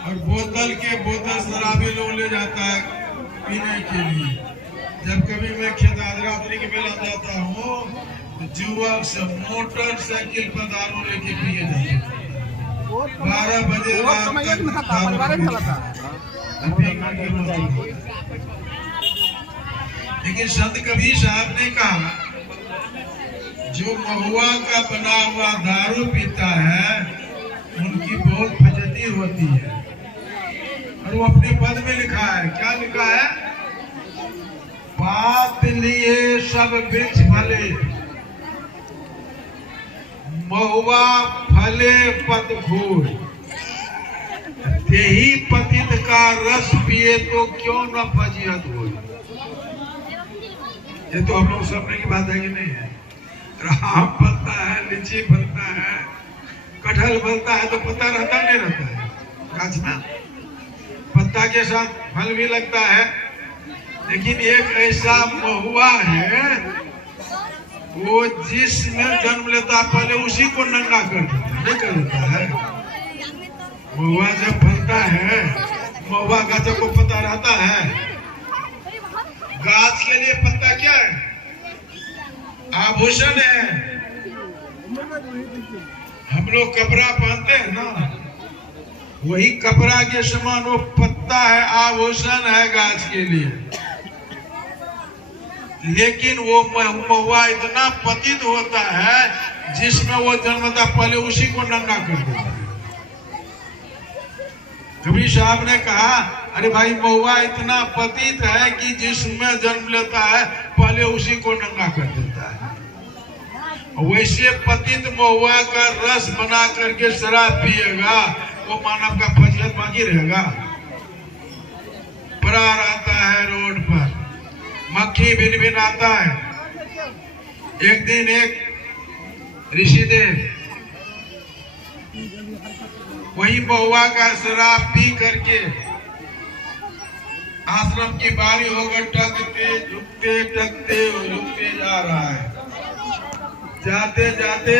और बोतल के बोतल शराबी लोग ले जाता है पीने के लिए। जब कभी मैं खेतादरात्रि के मेला जाता हूँ तो युवक से मोटरसाइकिल पर दारू लेके पिए जाते हैं। 12 बजे लेकिन संत कबीर साहब ने कहा जो महुआ का बना हुआ दारू पीता है उनकी बहुत फजती होती है। और वो अपने पद में लिखा है, क्या लिखा है? पात लिए सब वृक्ष फले, महुआ फले पत घोर, तेही पतित का रस पिए तो क्यों न फजियत हो। ये तो हम लोग समझने की बात है कि नहीं है? आम फलता है, लीची फलता है, कटहल फलता है तो पत्ता रहता नहीं रहता है गाछ में, पत्ता के साथ फल भी लगता है। लेकिन एक ऐसा महुआ है वो जिसमें जन्म लेता पहले उसी को नंगा कर देता, नहीं कर देता है। महुआ जब फलता है, महुआ गाछ को पता रहता है। गाछ के लिए पत्ता क्या है? आभूषण है। हम लोग कपड़ा पहनते हैं ना, वही कपड़ा के समान वो पत्ता है, आभूषण है गाछ के लिए। लेकिन वो महुआ इतना पतित होता है जिसमें वो जन्मता पहले उसी को नंगा कर देता है। कबीर साहब ने कहा, अरे भाई महुआ इतना पतित है कि जिसमें जन्म लेता है पहले उसी को नंगा कर देता है। वैसे पतित महुआ का रस बना करके शराब पिएगा वो मानव का फजीलत बाकी रहेगा। परार आता है रोड पर, मक्खी भिन भिन आता है। एक दिन एक ऋषिदेव वही महुआ का शराब पी करके आश्रम की बारी होकर टकते झुकते टकते झुकते जा रहा है। जाते जाते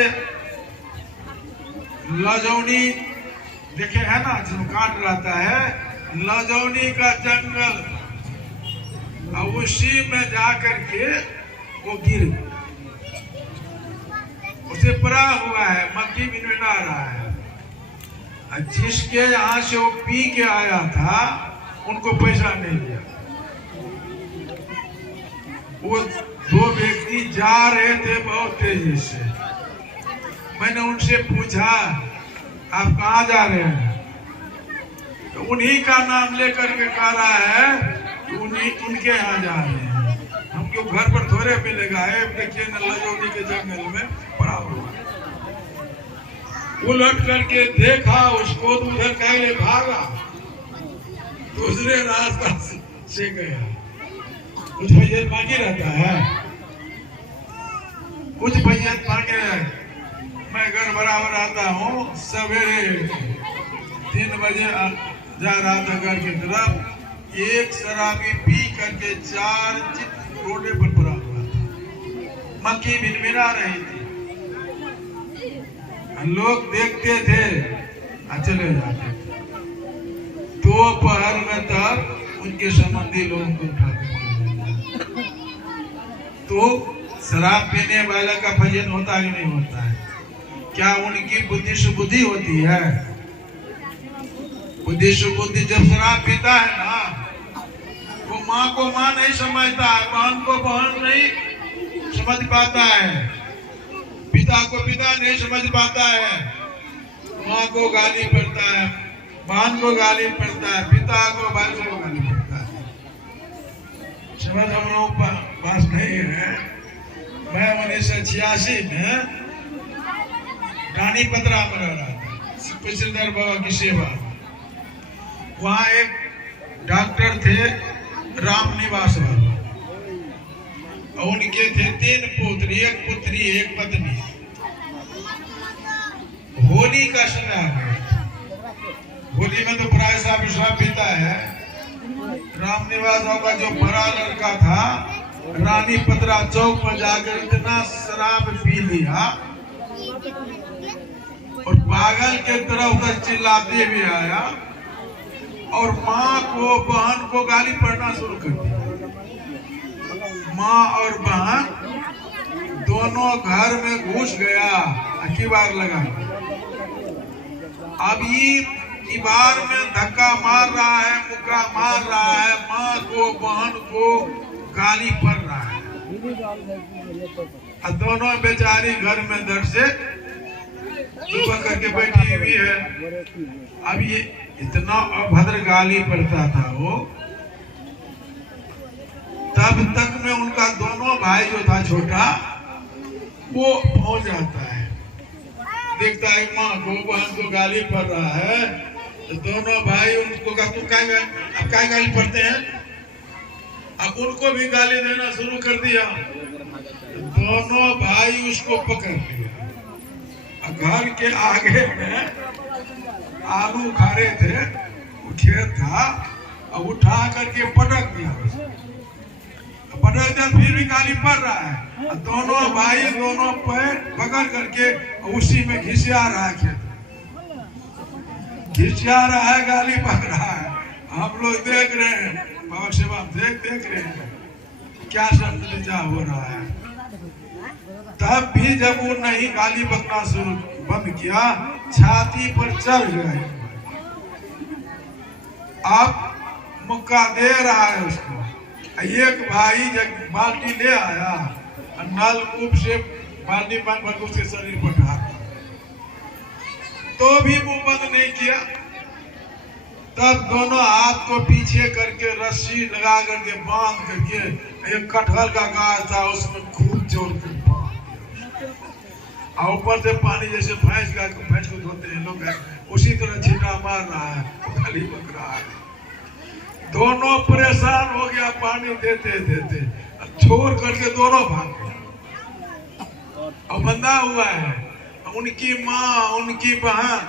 लजौनी देखे है ना, जो काट रहता है, लजौनी का जंगल, और उसी में जाकर के वो गिर गया। उसे पड़ा हुआ है, मक्खी भिनभिना रहा है। जिसके यहाँ से वो पी के आया था उनको पैसा नहीं दिया। वो दो व्यक्ति जा रहे थे बहुत तेजी से। मैंने उनसे पूछा आप कहाँ जा रहे हैं? तो उन्हीं का नाम लेकर के कह रहा है उनके यहाँ जा रहे हैं। हम क्यों घर पर थोड़े मिलेगा है, देखिए न लजौनी के जंगल में पड़ा हुआ। उलट करके देखा उसको तो उधर कहले भागा, दूसरे रास्ता से गया। कुछ फैयत बाकी रहता है, कुछ फैयत बाकी है। मैं घर बराबर आता हूँ, सवेरे 3 बजे जा रहा था घर की तरफ। एक शराबी पी करके 4 चित रोडे पर पड़ा हुआ था, मक्खी भिनभिना रही थी। लोग देखते थे और चले जाते थे। दोपहर में तब उनके संबंधी लोगों को उठाते। तो शराब पीने वाला का भजन होता ही नहीं होता है? क्या उनकी बुद्धि सुबुद्धि होती है? बुद्धि सुबुद्धि जब शराब पीता है ना, वो माँ को माँ नहीं समझता है, बहन को बहन नहीं समझ पाता है, पिता को पिता नहीं समझ पाता है। माँ को गाली पड़ता है, बहन को गाली पड़ता है, पिता को भाई को गाली पड़ता है। समझ हम लोग पास नहीं है। मैं 1986 में रानी पत्रा में रह रहा था, सिद्धेश्वर बाबा की सेवा। वहाँ एक डॉक्टर थे रामनिवास बाबा, उनके थे 3 पुत्र, 1 पुत्री 1 पत्नी। होली का समय आ गया। होली में तो प्राय शराब पीता है। रामनिवास बाबा जो बड़ा लड़का था, रानी पत्रा चौक पर जाकर इतना शराब पी लिया और पागल के तरह उधर चिल्लाते भी आया और माँ को बहन को गाली पड़ना शुरू कर दिया। माँ और बहन दोनों घर में घुस गया, की बार लगा। अब ये बार में धक्का मार रहा है, मुक्का मार रहा है, माँ को बहन को गाली पड़ रहा है। और दोनों बेचारी घर में दर्द से दुबक करके बैठी हुई है। अब ये इतना अभद्र गाली पड़ता था वो, तब तक में उनका दोनों भाई जो था छोटा, वो पहुंच जाता है, देखता है माँ को बहन को गाली पड़ रहा है, तो दोनों भाई उनको का तू क्या गाली पड़ते हैं, अब उनको भी गाली देना शुरू कर दिया। दोनों भाई उसको पकड़ लिया, घर के आगे में आलू खा रहे थे, वो खेत था, अब उठा करके पटक दिया, फिर भी गाली पड़ रहा है। दोनों भाई दोनों पैर पकड़ करके उसी में घिसिया रहा है, खेत घिसिया रहा है, गाली पड़ रहा है। हम लोग देख रहे हैं, बाबा सेवा देख रहे हैं क्या सब नतीजा हो रहा है। तब भी जब वो नहीं गाली बकना शुरू बंद किया, छाती पर चढ़ गए। अब मुक्का दे रहा है उसको। एक भाई जब बाल्टी ले आया, नलकूप से बाल्टी भर भर उसके शरीर पर ढाला, तो भी मुंह बंद नहीं किया। तब दोनों हाथ को पीछे करके रस्सी लगा करके बांध करके, एक कटहल का गाछ था उसमें खूब जोर कर और ऊपर से पानी जैसे भैंस को धोते हैं लोग, उसी तरह छींटा मार रहा है, गाली बक रहा है। दोनों परेशान हो गया, पानी देते देते छोड़ करके दोनों भाग गए। और बंधा हुआ है, उनकी माँ उनकी बहन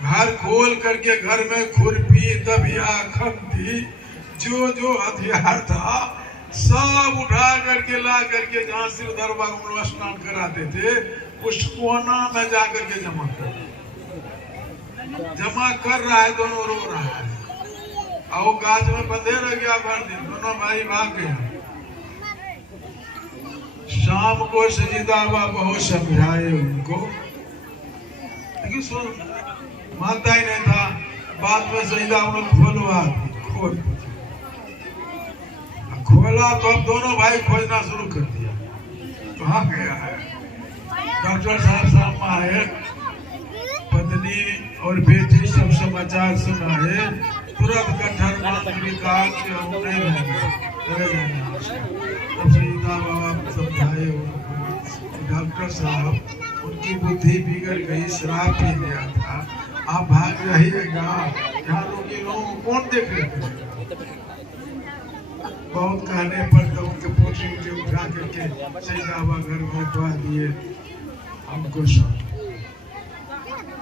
घर खोल करके घर में खुरपी दबिया खंती जो हथियार था सब उठा करके ला करके जहाँ सिर दरबा को स्नान कराते थे उस कोना में जाकर के जमा कर रहा है। दोनों रो रहा है और गाछ में बंधे रह गया भर दिन। दोनों भाई भाग गया। शाम को सजीदा हुआ, बहुत समझाए उनको, लेकिन सुन मानता ही नहीं था। बाद में सजीदा खोला तो अब दोनों भाई खोजना शुरू कर दिया। कहाँ गया है? डॉक्टर साहब आए, पत्नी और बेटी सब समाचार सुनाए, तुरंत गठर मांगरी कहा कि हम नहीं रहेंगे। तब सीता बाबा समझाए उनको, डॉक्टर साहब उनकी बुद्धि बिगड़ गई, शराब पी गया था, आप भाग रहिएगा, यहाँ लोगों को कौन देख लेगा। बहुत कहने पर तो उनके पोछी के उठा करके सही बाबा घर में पहुंचा दिए। हमको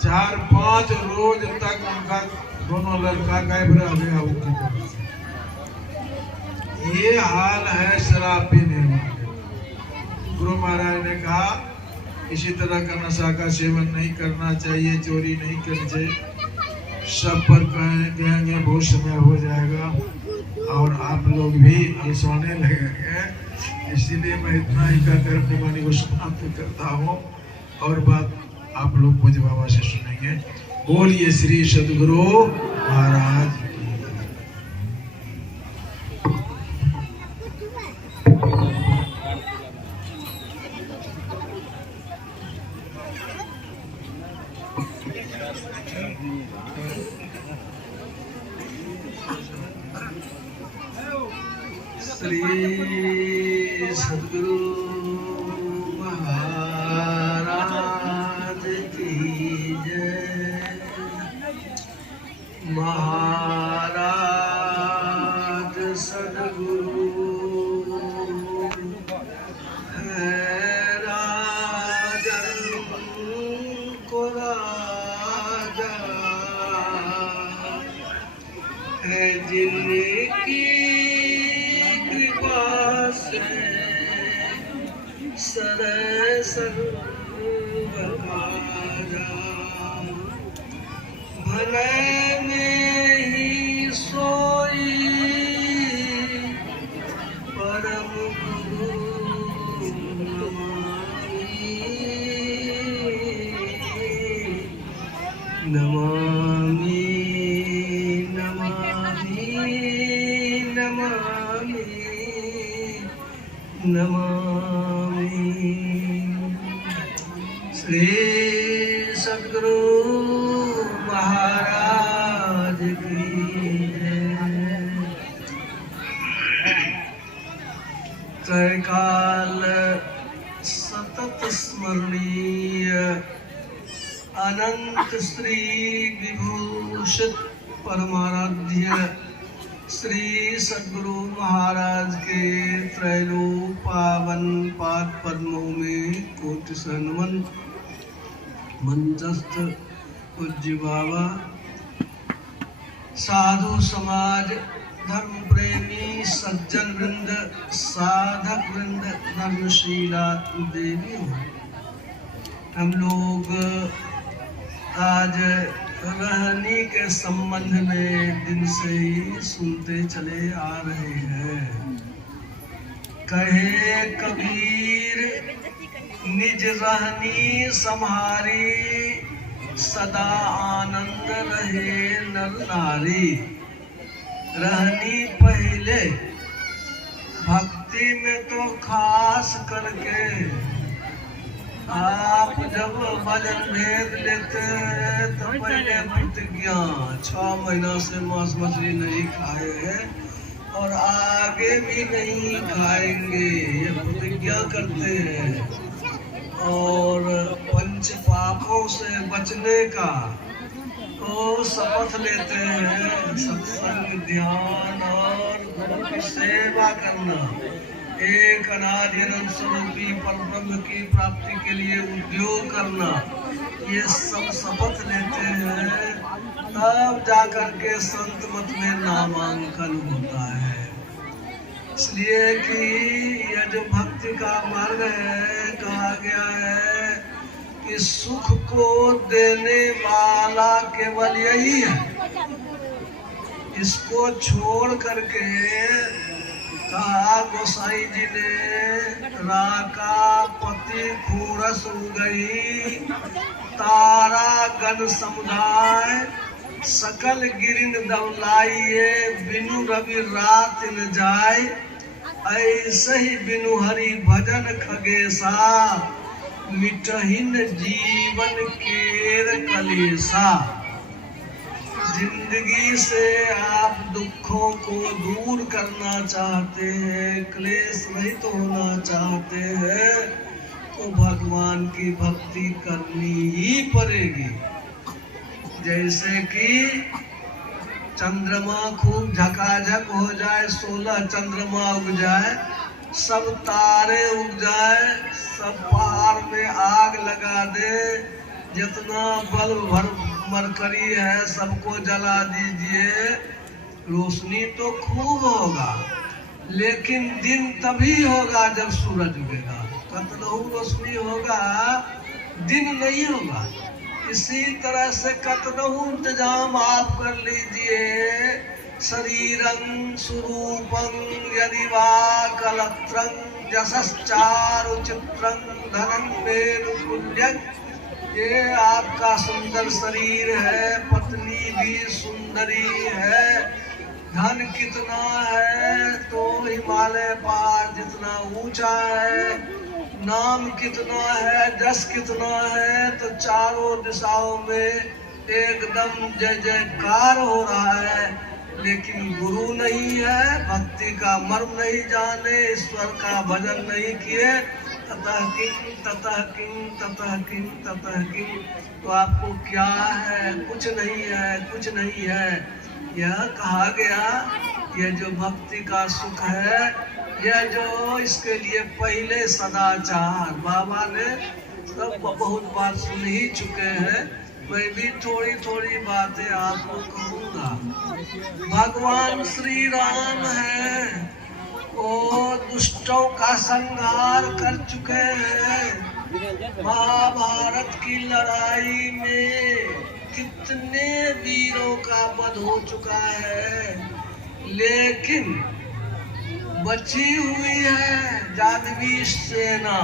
4-5 रोज तक उनका दोनों लड़का गायब रह गया उनकी तरफ से। ये हाल है शराब पीने वाले। गुरु महाराज ने कहा इसी तरह का नशा का सेवन नहीं करना चाहिए, चोरी नहीं करनी चाहिए। सब पर कहेंगे बहुत समय हो जाएगा और आप लोग भी अलसाने लगेंगे, इसीलिए मैं इतना ही कहकर अपनी वाणी को समाप्त करता हूँ और बात आप लोग पूज्य बाबा से सुनेंगे। बोलिए श्री सद्गुरु महाराज। श्री सद्गुरु महाराज की जय। महाराज सद्गुरु है राजन को राजा है, जिनकी भले में ही नमामि नमामि नमामि नमामि। श्री सद्गुरु महाराज की जय। त्रैकाल सतत स्मरणीय अनंत श्री विभूषित परमाराध्य श्री सद्गुरु महाराज के त्रैलोक पावन पाद पद्मों में कोटि नमन। मंचस्थ पूज्य बाबा, साधु समाज, धर्म प्रेमी सज्जन वृंद, साधक वृंद, धर्मशीला देवियों, हम लोग आज रहनी के संबंध में दिन से ही सुनते चले आ रहे हैं। कहे कबीर निज रहनी सम्हारी, सदा आनंद रहे नर नारी। रहनी पहले भक्ति में तो खास करके आप जब भजन भेद लेते हैं तो पहले प्रतिज्ञा 6 महीना से मांस मछली नहीं खाए हैं और आगे भी नहीं खाएंगे, ये प्रतिज्ञा करते हैं। और पंच पापों से बचने का तो शपथ लेते हैं। सत्संग, ध्यान और गुरु की सेवा करना, एक अनादि अनंत स्वरूपी परब्रह्म की प्राप्ति के लिए उद्योग करना, ये सब शपथ लेते हैं। तब जाकर के संत मत में नामांकन होता है। इसलिए कि यह जो भक्ति का मार्ग है, कहा गया है कि सुख को देने वाला केवल यही है। इसको छोड़ करके कहा गोसाई जी ने, राका पति खूरस गई, तारा गण समुदाय, सकल गिरिन दौलाइए, बिनु रवि रात न जाय। ऐसे ही बिनु हरि भजन खगेसा, मिटहिन जीवन केर कलेसा। जिंदगी से आप दुखों को दूर करना चाहते हैं, क्लेश रहित तो होना चाहते हैं, तो भगवान की भक्ति करनी ही पड़ेगी। जैसे कि चंद्रमा खूब झकाझक हो जाए, 16 चंद्रमा उग जाए, सब तारे उग जाए, सब पहाड़ में आग लगा दे, जितना बल्ब भर मरकरी है सबको जला दीजिए, रोशनी तो खूब होगा, लेकिन दिन तभी होगा जब सूरज उगेगा। कतनहू रोशनी होगा, दिन नहीं होगा। इसी तरह से कतनहू इंतजाम आप कर लीजिए। शरीरं स्वरूपं यदि वा कलत्रं, जसश्चारु चित्रं धनं मेरुतुल्यं। ये आपका सुंदर शरीर है, पत्नी भी सुंदरी है, धन कितना है तो हिमालय पहाड़ जितना ऊंचा है, नाम कितना है, जस कितना है, तो चारों दिशाओं में एकदम जय जयकार हो रहा है। लेकिन गुरु नहीं है, भक्ति का मर्म नहीं जाने, ईश्वर का भजन नहीं किए, ततः किं ततः किं ततः किं ततः किं। तो आपको क्या है? कुछ नहीं है, कुछ नहीं है। यह कहा गया, यह जो भक्ति का सुख है, यह जो इसके लिए पहले सदाचार बाबा ने सब बहुत बात सुन ही चुके हैं। मैं भी थोड़ी थोड़ी बातें आपको कहूँगा। भगवान श्री राम है, वो दुष्टों का संहार कर चुके हैं। महाभारत की लड़ाई में कितने वीरों का वध हो चुका है, लेकिन बची हुई है जादवी सेना।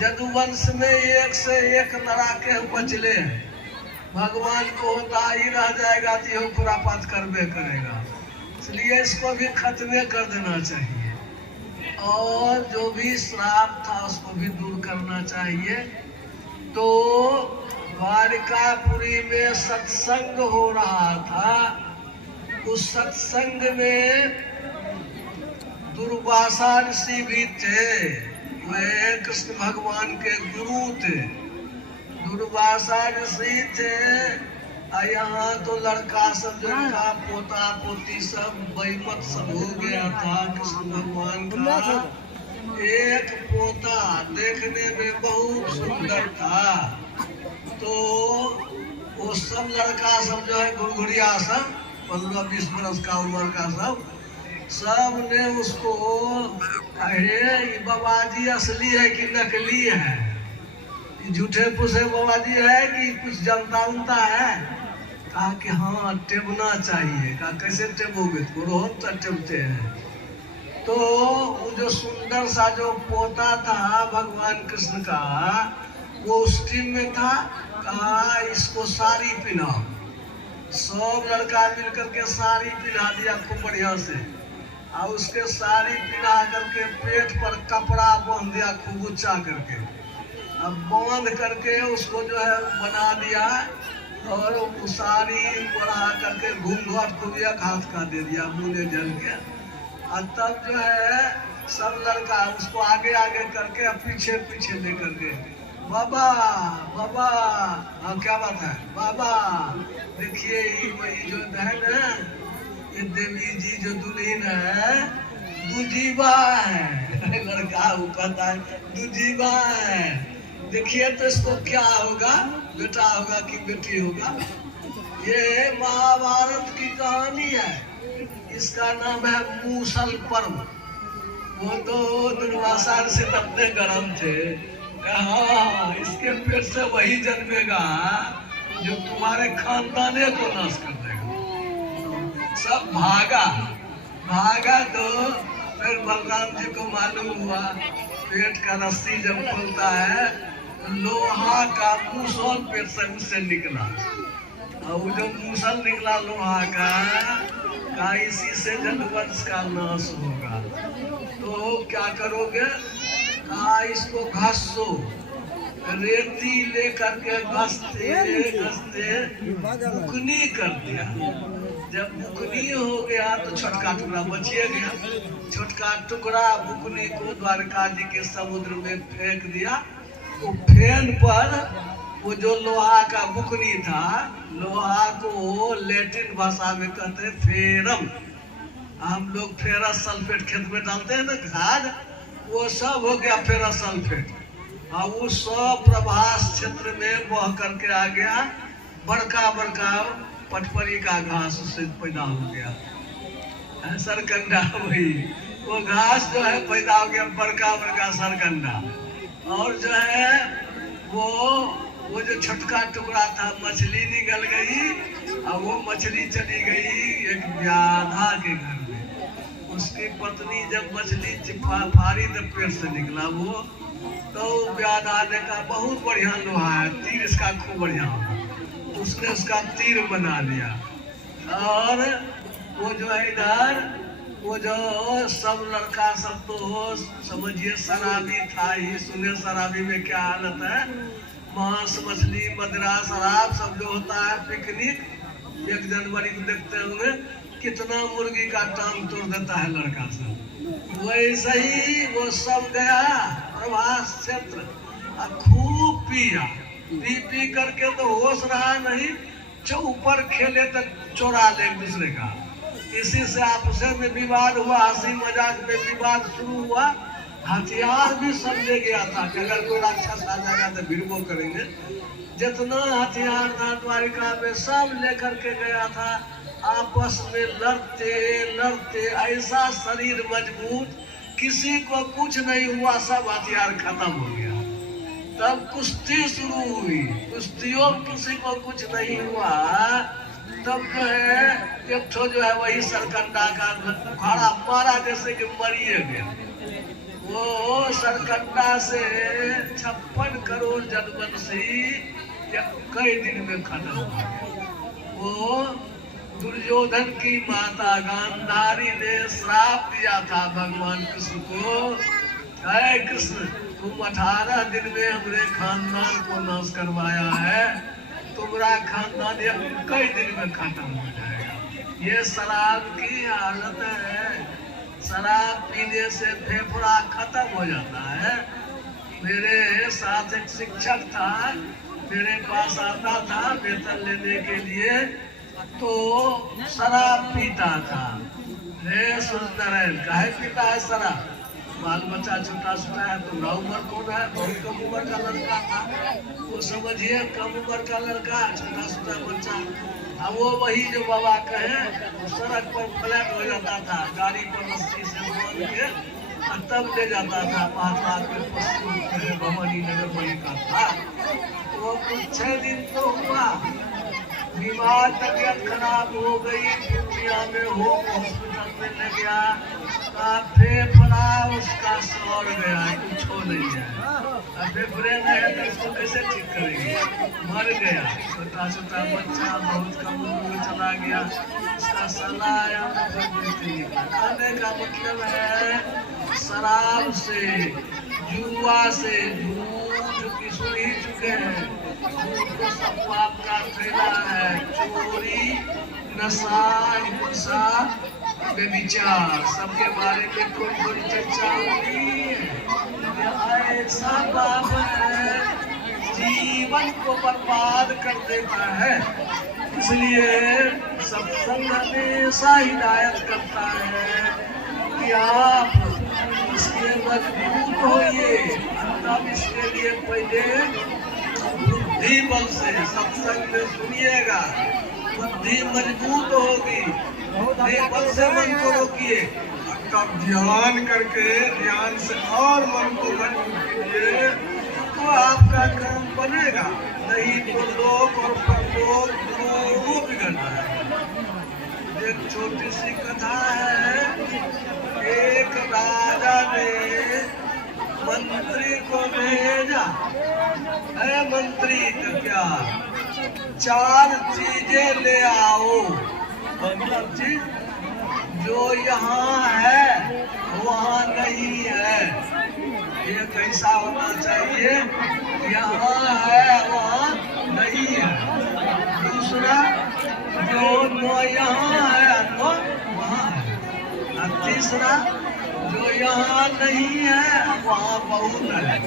जदुवंश में एक से एक लड़ाके बचले हैं। भगवान को होता ही रह जाएगा तो यह खुरापात करबे करेगा। इसलिए इसको भी खत्म कर देना चाहिए और जो भी श्राप था उसको भी दूर करना चाहिए। तो द्वारिकापुरी में सत्संग हो रहा था। उस सत्संग में दुर्वासा ऋषि भी थे, वे कृष्ण भगवान के गुरु थे। दुर्वासा ऋषि थे और यहाँ तो लड़का सब लड़का पोता पोती सब बेमत सब हो गया था। कृष्ण भगवान का एक पोता देखने में बहुत सुंदर था, तो वो सब लड़का सब जो है गुड़गुड़िया सब 15-20 बरस का उम्र का सब ने उसको कहे ये बाबाजी असली है कि नकली है, झूठे पूछे बाबाजी है कि कुछ जनता उनता है। कहा कि हाँ टेबना चाहिए। कहा कैसे टेबोगे, तो रोहन टेबते हैं। तो वो जो सुंदर सा जो पोता था भगवान कृष्ण का वो उस टीम में था। कहा इसको साड़ी पहनाओ। सब लड़का मिलकर के साड़ी पहना दिया खूब बढ़िया से, और उसके साड़ी पहना करके पेट पर कपड़ा बांध दिया खूब ऊंचा करके। अब बांध करके उसको जो है बना दिया और साड़ी बढ़ा करके घूंघट को भी एक हाथ का दे दिया मुँह जल के। और तब जो है सब लड़का उसको आगे आगे करके पीछे पीछे लेकर के बाबा बाबा, हाँ क्या बात है बाबा, देखिए वही जो है ना ये देवी जी जो दुल्हन है दूजीबा है। लड़का वो कहता है दूजीबा है, देखिए तो इसको क्या होगा, बेटा होगा कि बेटी होगा। ये महाभारत की कहानी है, इसका नाम है मूसल पर्व। वो तो दुर्वासा से अपने गरम थे, हाँ इसके पेट से वही जन्मेगा जो तुम्हारे खानदाने को नाश कर देगा। सब भागा भागा तो फिर बलराम जी को मालूम हुआ पेट का रस्सी जब खुलता है लोहा का मूसल पेट से उससे निकला, और वो जो मूसल निकला लोहा का इसी से जनवंश का नाश होगा। तो क्या करोगे, कहा इसको घसो, रेती लेकर के घसते घसते बुकनी कर दिया। जब बुकनी हो गया तो छोटका टुकड़ा बचिए गया। छोटका टुकड़ा बुकनी को द्वारका जी के समुद्र में फेंक दिया। वो फेन पर वो जो लोहा का बुकनी था, लोहा को लैटिन भाषा में कहते हैं फेरम। हम लोग फेरस सल्फेट खेत में डालते हैं ना खाद, वो सब हो गया फेरस सल्फेट, और वो सब प्रभास क्षेत्र में बह करके आ गया। बड़का बड़का पटपरी का घास उससे पैदा हो गया, सरकंडा। वही वो घास जो है पैदा हो गया, बड़का बड़का सरकंडा। और जो है वो जो छोटका टुकड़ा था मछली निकल गई, और वो मछली चली गई एक व्याधा के घर में। उसकी पत्नी जब मछली फाड़ी तो पेट से निकला वो, तो व्याधा ने कहा बहुत बढ़िया लोहा है, तीर इसका खूब बढ़िया होगा। उसने उसका तीर बना लिया। और वो जो है इधर वो जो सब लड़का सब तो समझिए शराबी था ही। सुने शराबी में क्या हालत है, मांस मछली मदिरा शराब सब जो होता है पिकनिक। 1 जनवरी को देखते होंगे कितना मुर्गी का टांग तोड़ देता है लड़का सब। वैसे ही वो सब गया प्रभास क्षेत्र और खूब पिया। पी पी करके तो होश रहा नहीं, ऊपर खेले तक चोरा ले एक दूसरे का। इसी से आपस में विवाद हुआ, हंसी मजाक में विवाद शुरू हुआ। हथियार भी सब ले गया था कि अगर कोई राक्षस आ जाएगा तो भिड़बो करेंगे। जितना हथियार था द्वारिका में सब लेकर के गया था। आपस में लड़ते लड़ते ऐसा शरीर मजबूत, किसी को कुछ नहीं हुआ, सब हथियार खत्म हो गया। तब कुश्ती शुरू हुई, कुश्तियों किसी को कुछ नहीं हुआ। तब जो है एक ठो जो है वही सरकंडा का उखाड़ा मारा जैसे कि मरिए गया। वो सरकंडा से 56 करोड़ जनवंशी कई दिन में खत्म हो गया। वो दुर्योधन की माता गांधारी ने श्राप दिया था भगवान कृष्ण को, हे कृष्ण तुम 18 दिन में हमरे खानदान को नाश करवाया है, तुम्हारा खानदान कई दिन में खत्म हो जाएगा। ये शराब की हालत है, शराब पीने से फेफड़ा खत्म हो जाता है। मेरे साथ एक शिक्षक था, मेरे पास आता था वेतन लेने के लिए, तो शराब पीता था। हे सुंदर काहे पीता है शराब? बाल बच्चा छोटा छोटा है, तो ना उम्र कौन है, बहुत कम उम्र का लड़का था, वो समझिए कम उम्र का लड़का, छोटा छोटा बच्चा। अब वो वही जो बाबा कहे, सड़क पर फ्लैट हो जाता था, गाड़ी पर रस्सी से बांध के तब ले जाता था। महात्मा के पश्चिम भवानी नगर बनी का था। वो कुछ 6 दिन तो हुआ, बीमार, तबियत खराब हो गई, पूर्णिया में हो हॉस्पिटल में ले गया, फेफड़ा उसका सड़ गया, कुछ हो नहीं है। फेफड़े में है तो इसको कैसे ठीक करेंगे? मर गया। छोटा छोटा बच्चा बहुत कम उम्र में चला गया, उसका सलाह आया। कहने का मतलब है शराब से, जुआ से, झूठ की सुन ही चुके हैं, झूठ तो सब पाप का फैला है। चोरी, नशा, हिंसा, विचार, सबके बारे में कोई थोड़ी चर्चा नहीं है। ऐसा पाप है जीवन को बर्बाद कर देता है। इसलिए सत्संग हमेशा हिदायत करता है कि आप इसके मजबूत होइए। तब इसके लिए पहले बुद्धि बल से सत्संग में सुनिएगा, बुद्धि मजबूत होगी। बल से मन को रोकिए, तब ध्यान करके ध्यान से और मन को मजबूत कीजिए, तो आपका कर्म बनेगा। नहीं तो लोक और परलोक दोनों बिगड़ जाएगा। एक छोटी सी कथा है, एक राजा ने मंत्री को भेजा, है मंत्री तो क्या 4 चीजें ले आओ, मतलब चीज जो यहाँ है वहाँ नहीं है। ये कैसा होना चाहिए? यहाँ है वहाँ नहीं है। दूसरा, जो न यहाँ है न वहाँ है। और तीसरा, जो यहाँ नहीं है वहाँ बहुत है।